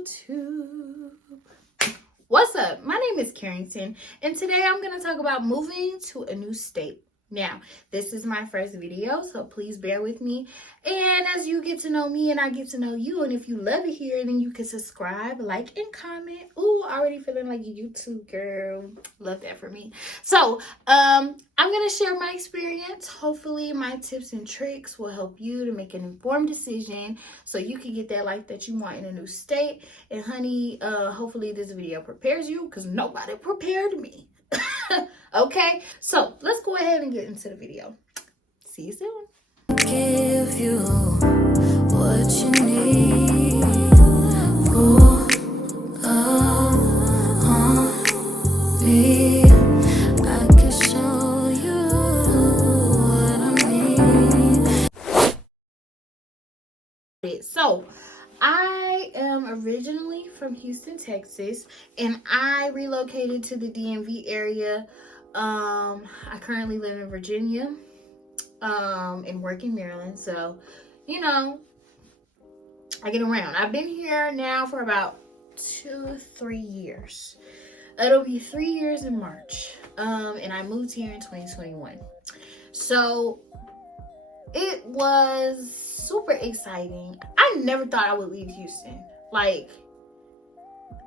YouTube. What's up? My name is Carrington, and today I'm going to talk about moving to a new state. Now, this is my first video, so please bear with me. And as you get to know me and I get to know you, and if you love it here, then you can subscribe, like, and comment. Ooh, already feeling like a YouTube girl. Love that for me. So, I'm going to share my experience. Hopefully, my tips and tricks will help you to make an informed decision so you can get that life that you want in a new state. And honey, hopefully this video prepares you because nobody prepared me. Okay, so let's go ahead and get into the video. See you soon. Give you what you need. Me. I can show you what I need. So, I am originally from Houston, Texas, and I relocated to the DMV area. I currently live in Virginia, and work in Maryland. So, you know, I get around. I've been here now for about 2-3 years. It'll be 3 years in March. And I moved here in 2021. So it was super exciting. I never thought I would leave Houston. Like,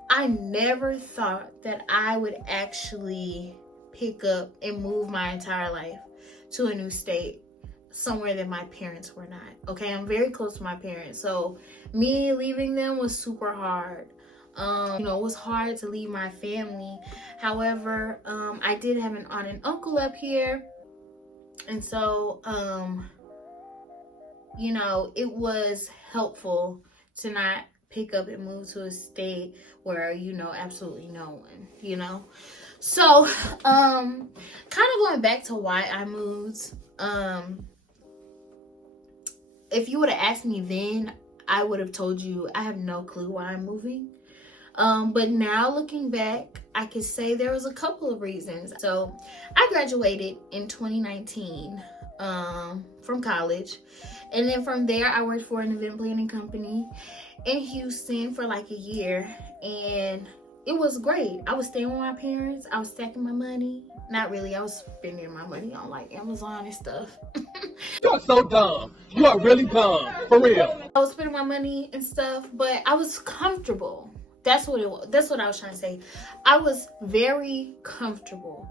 I never thought that I would actually pick up and move my entire life to a new state, somewhere that my parents were not. Okay, I'm very close to my parents, so me leaving them was super hard. You know, it was hard to leave my family. However, I did have an aunt and uncle up here, and so you know, it was helpful to not pick up and move to a state where you know absolutely no one, you know. So kind of going back to why I moved, if you would have asked me then, I would have told you I have no clue why I'm moving. But now looking back, I could say there was a couple of reasons. So I graduated in 2019 from college, and then from there I worked for an event planning company in Houston for like a year, and it was great. I was staying with my parents. I was stacking my money. Not really. I was spending my money on like Amazon and stuff. You are so dumb. You are really dumb. For real. I was spending my money and stuff, but I was comfortable. That's what it was. That's what I was trying to say. I was very comfortable.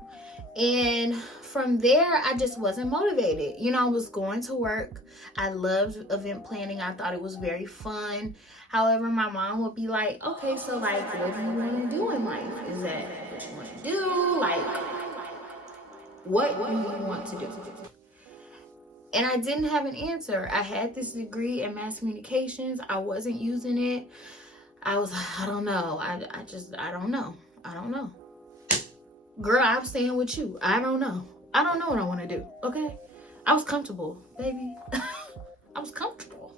And from there, I just wasn't motivated. You know, I was going to work. I loved event planning. I thought it was very fun. However, my mom would be like, okay, so like, what do you want to do in life? Is that what you want to do? Like, what do you want to do? And I didn't have an answer. I had this degree in mass communications. I wasn't using it. I was like, I don't know. I don't know. I don't know. Girl, I'm staying with you. I don't know. I don't know what I want to do. Okay? I was comfortable, baby. I was comfortable.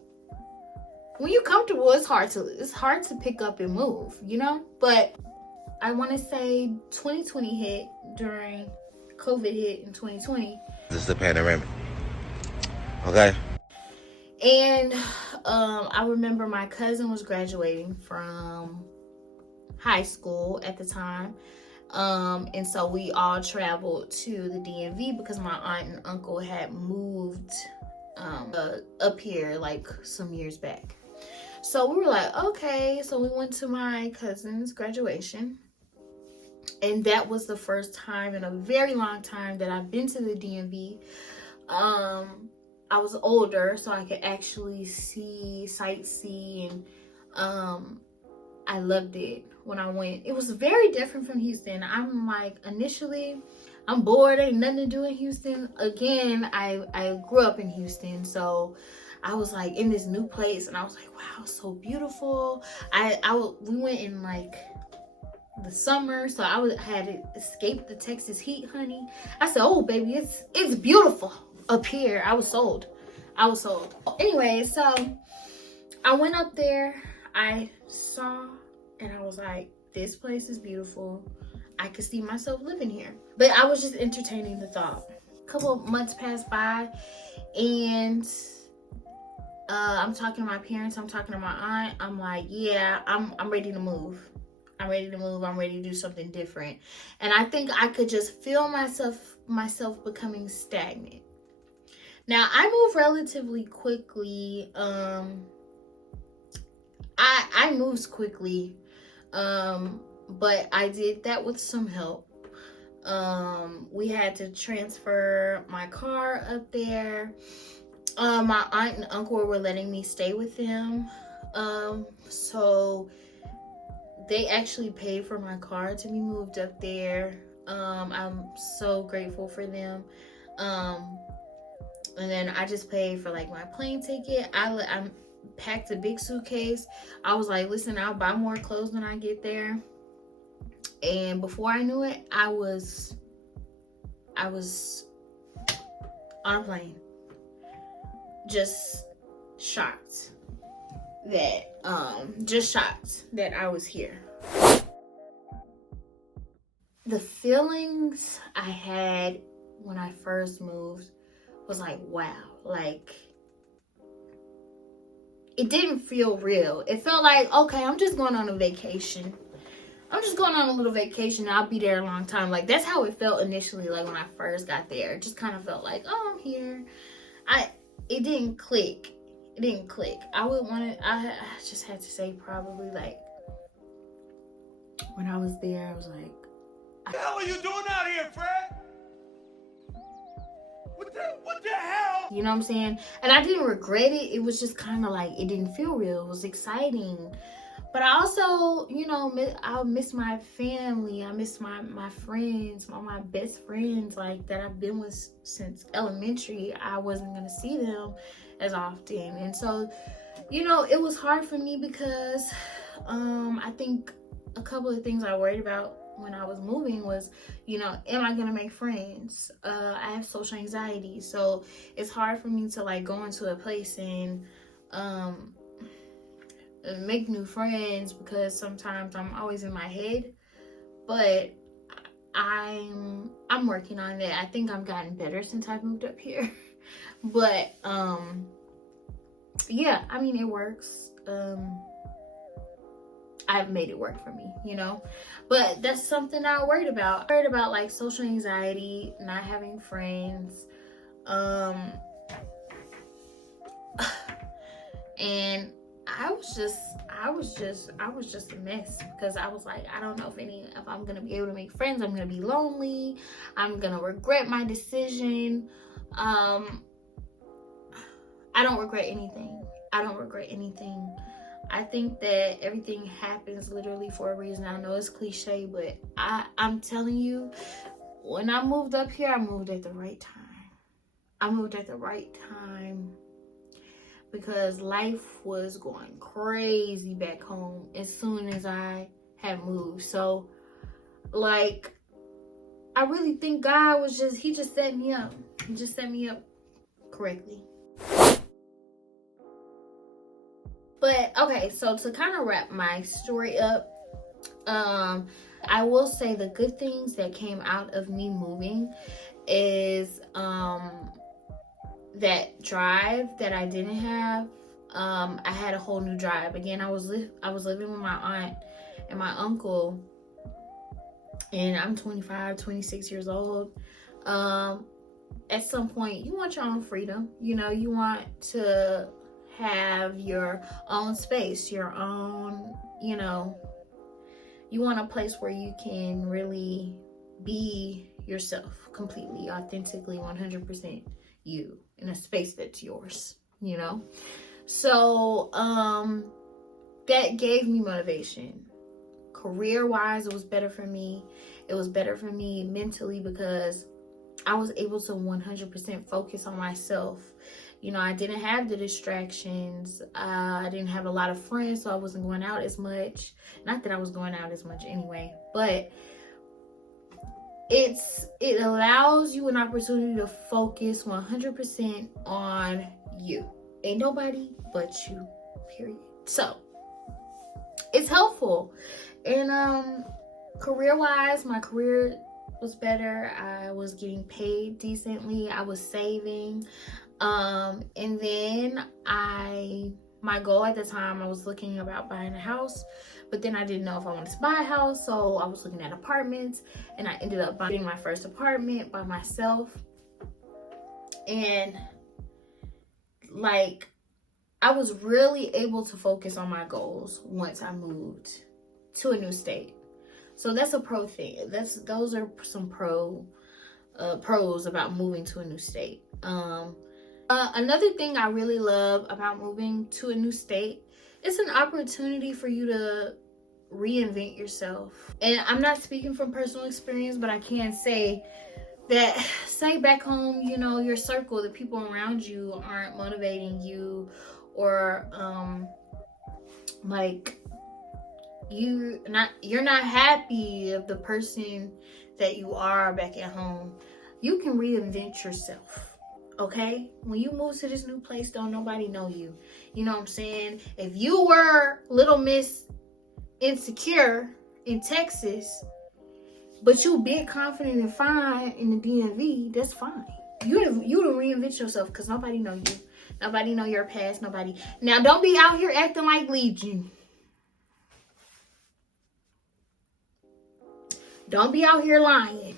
When you're comfortable, it's hard to pick up and move, you know? But I want to say 2020 hit during COVID hit in 2020. This is the panoramic. Okay. And I remember my cousin was graduating from high school at the time. And so we all traveled to the DMV because my aunt and uncle had moved up here like some years back. So we were like, okay. So we went to my cousin's graduation. And that was the first time in a very long time that I've been to the DMV. I was older, so I could actually sightsee, and I loved it when I went. It was very different from Houston. I'm like, initially, I'm bored, ain't nothing to do in Houston. Again, I grew up in Houston, so I was like in this new place, and I was like, wow, so beautiful. We went in like the summer, so I had escaped the Texas heat, honey. I said, oh baby, it's beautiful up here. I was sold. Anyway, so I went up there. I saw, and I was like, this place is beautiful. I could see myself living here. But I was just entertaining the thought. A couple of months passed by, and I'm talking to my parents, I'm talking to my aunt. I'm like, yeah, I'm ready to move. I'm ready to move. I'm ready to do something different. And I think I could just feel myself becoming stagnant. Now, I moved relatively quickly. I moved quickly. But I did that with some help. We had to transfer my car up there. My aunt and uncle were letting me stay with them. So they actually paid for my car to be moved up there. I'm so grateful for them. And then I just paid for like my plane ticket. I packed a big suitcase. I was like, listen, I'll buy more clothes when I get there. And before I knew it, I was on a plane. Just shocked that I was here. The feelings I had when I first moved was like, wow, like it didn't feel real. It felt like, okay, I'm just going on a vacation. I'm just going on a little vacation and I'll be there a long time. Like, that's how it felt initially, like when I first got there. It just kind of felt like, oh, I'm here. It didn't click. It didn't click. I just had to say probably like when I was there, I was like, What the hell are you doing out here, Fred? What the hell? you know what I'm saying? And I didn't regret it. It was just kind of like, it didn't feel real. It was exciting. But I also, you know, I miss my family. I miss my friends, my best friends, like that I've been with since elementary. I wasn't going to see them as often. And so, you know, it was hard for me because I think a couple of things I worried about when I was moving was, you know, am I going to make friends? I have social anxiety. So it's hard for me to like go into a place and make new friends because sometimes I'm always in my head, but I'm working on that. I think I've gotten better since I moved up here. But yeah, I mean, it works. I've made it work for me, you know. But that's something I worried about. I worried about like social anxiety, not having friends, and I was just a mess because I was like, I don't know if I'm gonna be able to make friends. I'm gonna be lonely. I'm gonna regret my decision. I don't regret anything. I think that everything happens literally for a reason. I know it's cliche, but I'm telling you, when I moved up here, I moved at the right time. Because life was going crazy back home as soon as I had moved. So, like, I really think God he just set me up. He just set me up correctly. But, okay, so to kind of wrap my story up, I will say the good things that came out of me moving is, that drive that I didn't have. I had a whole new drive. Again, I was living with my aunt and my uncle, and I'm 25, 26 years old. At some point, you want your own freedom. You know, you want to have your own space, your own, you know, you want a place where you can really be yourself completely, authentically, 100% you, in a space that's yours, you know. So that gave me motivation. Career wise, it was better for me. It was better for me mentally because I was able to 100% focus on myself. You know, I didn't have the distractions. I didn't have a lot of friends, so I wasn't going out as much. Not that I was going out as much anyway, but it allows you an opportunity to focus 100% on you. Ain't nobody but you, period. So it's helpful. And career wise, my career was better. I was getting paid decently. I was saving. And then my goal at the time, I was looking about buying a house, but then I didn't know if I wanted to buy a house, so I was looking at apartments, and I ended up buying my first apartment by myself. And like, I was really able to focus on my goals once I moved to a new state. So that's a pro thing. Those are some pros about moving to a new state. Another thing I really love about moving to a new state, it's an opportunity for you to reinvent yourself. And I'm not speaking from personal experience, but I can say that, say back home, you know, your circle, the people around you aren't motivating you, or like you're not happy of the person that you are back at home. You can reinvent yourself. Okay, when you move to this new place, don't nobody know you. You know what I'm saying? If you were Little Miss Insecure in Texas, but you big, confident, and fine in the DMV, that's fine. You to reinvent yourself, because nobody know you. Nobody know your past. Nobody. Now, don't be out here acting like Legion. Don't be out here lying.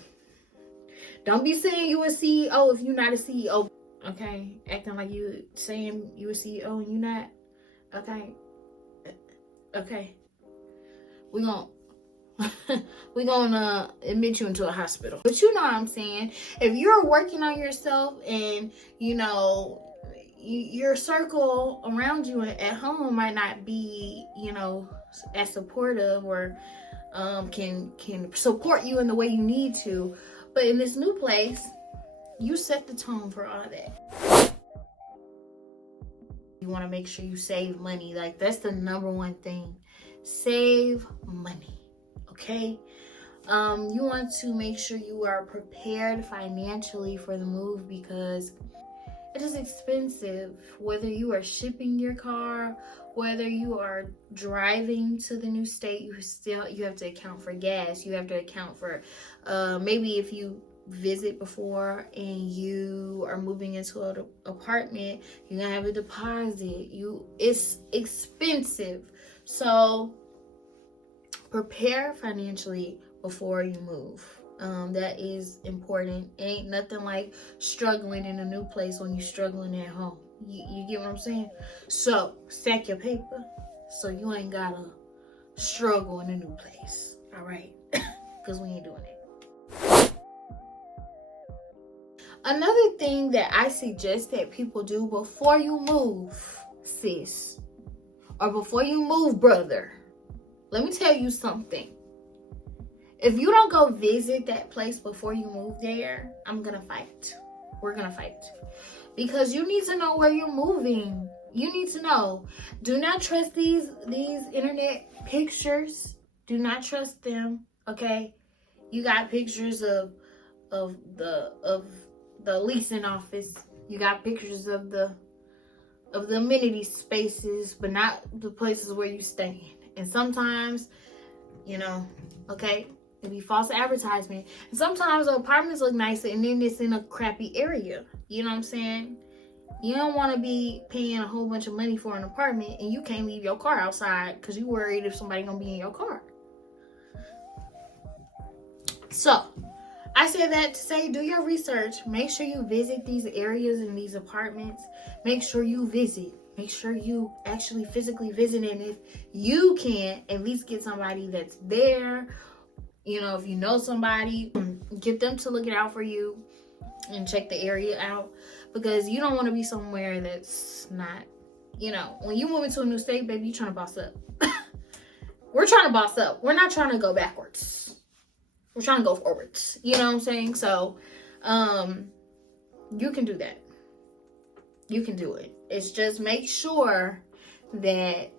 Don't be saying you a CEO if you're not a CEO. Okay? Acting like you saying you a CEO and you not. Okay? Okay. We're gonna admit you into a hospital. But you know what I'm saying? If you're working on yourself and, you know, your circle around you at home might not be, you know, as supportive, or can support you in the way you need to, but in this new place, you set the tone for all that. You want to make sure you save money. Like, that's the number one thing. Save money. Okay? You want to make sure you are prepared financially for the move, because it is expensive. Whether you are shipping your car, whether you are driving to the new state, you have to account for gas. You have to account for maybe if you visit before and you are moving into an apartment, you're gonna have a deposit. It's expensive. So prepare financially before you move. That is important. Ain't nothing like struggling in a new place when you're struggling at home. You get what I'm saying? So stack your paper so you ain't gotta struggle in a new place. All right? Because we ain't doing it. Another thing that I suggest that people do before you move, sis, or before you move, brother, let me tell you something. If you don't go visit that place before you move there, I'm gonna fight. We're gonna fight. Because you need to know where you're moving. You need to know. Do not trust these internet pictures. Do not trust them. Okay? You got pictures of the leasing office. You got pictures of the amenity spaces, but not the places where you staying. And sometimes, you know, okay, it be false advertisement. And sometimes the apartments look nice and then it's in a crappy area. You know what I'm saying? You don't want to be paying a whole bunch of money for an apartment and you can't leave your car outside because you worried if somebody gonna be in your car. So I say that to say, do your research. Make sure you visit these areas and these apartments. Make sure you visit. Make sure you actually physically visit, and if you can, at least get somebody that's there. You know, if you know somebody, get them to look it out for you and check the area out, because you don't want to be somewhere that's not, you know, when you move into a new state, baby, you're trying to boss up. We're trying to boss up. We're not trying to go backwards. We're trying to go forwards. You know what I'm saying? So, you can do that. You can do it. It's just make sure that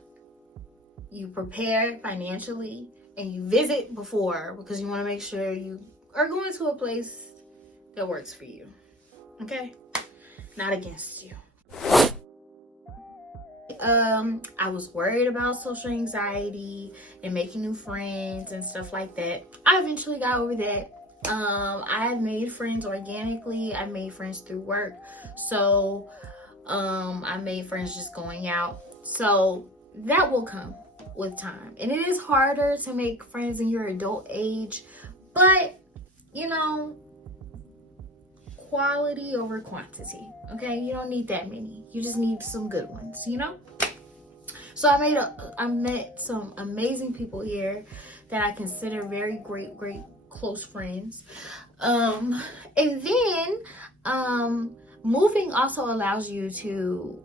you prepare financially and you visit before, because you want to make sure you are going to a place that works for you. Okay? Not against you. I was worried about social anxiety and making new friends and stuff like that. I eventually got over that. I've made friends organically. I made friends through work. So I made friends just going out. So that will come with time. And it is harder to make friends in your adult age, but you know, quality over quantity. Okay, you don't need that many. You just need some good ones, you know. So I met some amazing people here that I consider very great close friends. And then moving also allows you to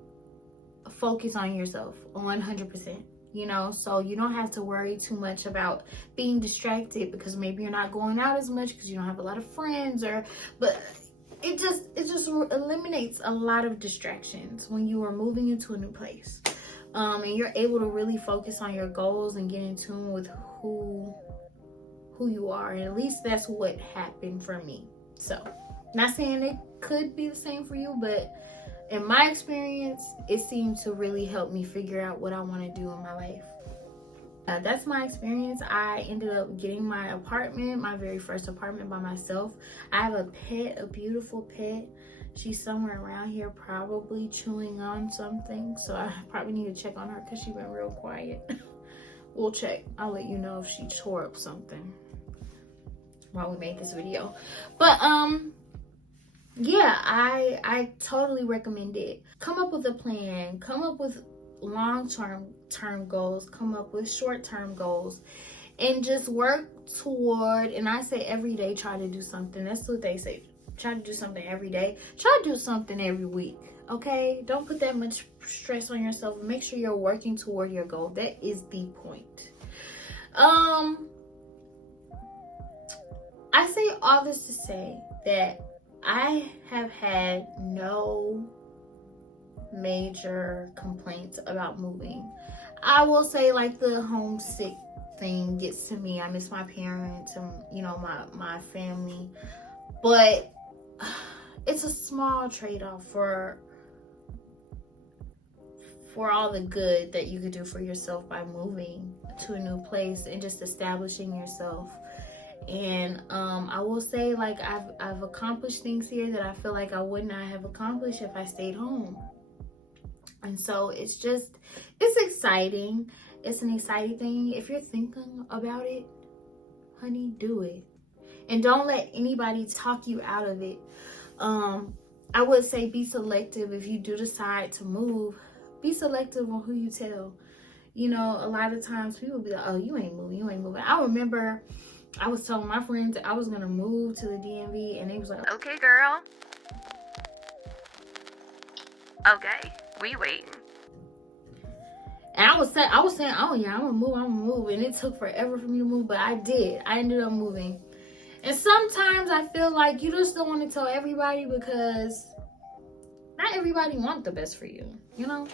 focus on yourself 100%. You know, so you don't have to worry too much about being distracted because maybe you're not going out as much because you don't have a lot of friends, but it just eliminates a lot of distractions when you are moving into a new place. And you're able to really focus on your goals and get in tune with who you are. And at least that's what happened for me. So, not saying it could be the same for you, but in my experience, it seemed to really help me figure out what I want to do in my life. That's my experience. I ended up getting my apartment, my very first apartment by myself. I have a pet, a beautiful pet. She's somewhere around here probably chewing on something. So I probably need to check on her because she's been real quiet. We'll check. I'll let you know if she tore up something while we make this video. But yeah, I totally recommend it. Come up with a plan. Come up with long-term goals. Come up with short-term goals. And just work toward, and I say every day, try to do something. That's what they say. Try to do something every day. Try to do something every week. Okay? Don't put that much stress on yourself. Make sure you're working toward your goal. That is the point. I say all this to say that I have had no major complaints about moving. I will say, like, the homesick thing gets to me. I miss my parents and, you know, my family. But it's a small trade-off for all the good that you could do for yourself by moving to a new place and just establishing yourself. And I will say, like, I've accomplished things here that I feel like I would not have accomplished if I stayed home. And so it's exciting. It's an exciting thing. If you're thinking about it, honey, do it. And don't let anybody talk you out of it. I would say be selective. If you do decide to move, be selective on who you tell. You know, a lot of times people be like, oh, you ain't moving. I remember I was telling my friends that I was going to move to the DMV, and they was like, okay, girl. Okay, we waiting. and I was saying, oh yeah, I'm gonna move. And it took forever for me to move, but I did. I ended up moving. And sometimes I feel like you just don't want to tell everybody because not everybody wants the best for you, you know?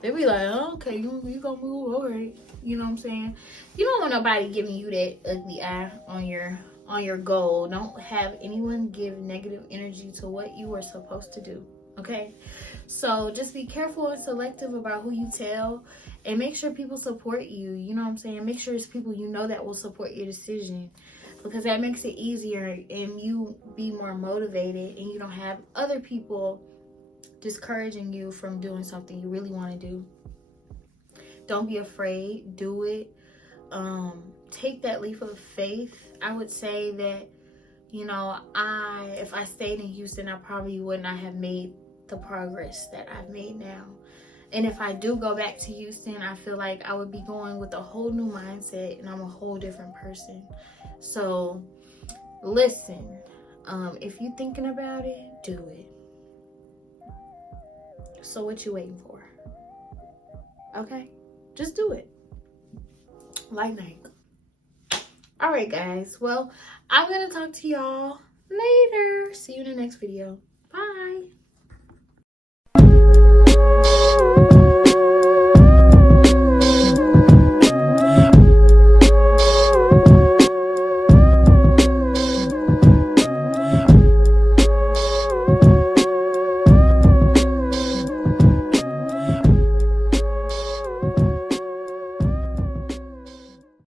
They be like, oh, okay, you gonna move, all right. You know what I'm saying? You don't want nobody giving you that ugly eye on your goal. Don't have anyone give negative energy to what you are supposed to do, okay? So just be careful and selective about who you tell, and make sure people support you. You know what I'm saying? Make sure it's people you know that will support your decision, because that makes it easier and you be more motivated, and you don't have other people discouraging you from doing something you really want to do. Don't be afraid. Do it. Take that leap of faith. I would say that, you know, if I stayed in Houston, I probably would not have made the progress that I've made now. And if I do go back to Houston, I feel like I would be going with a whole new mindset, and I'm a whole different person. So listen, if you're thinking about it, do it. So what you waiting for? Okay? Just do it. Like Nike. All right, guys. Well, I'm going to talk to y'all later. See you in the next video.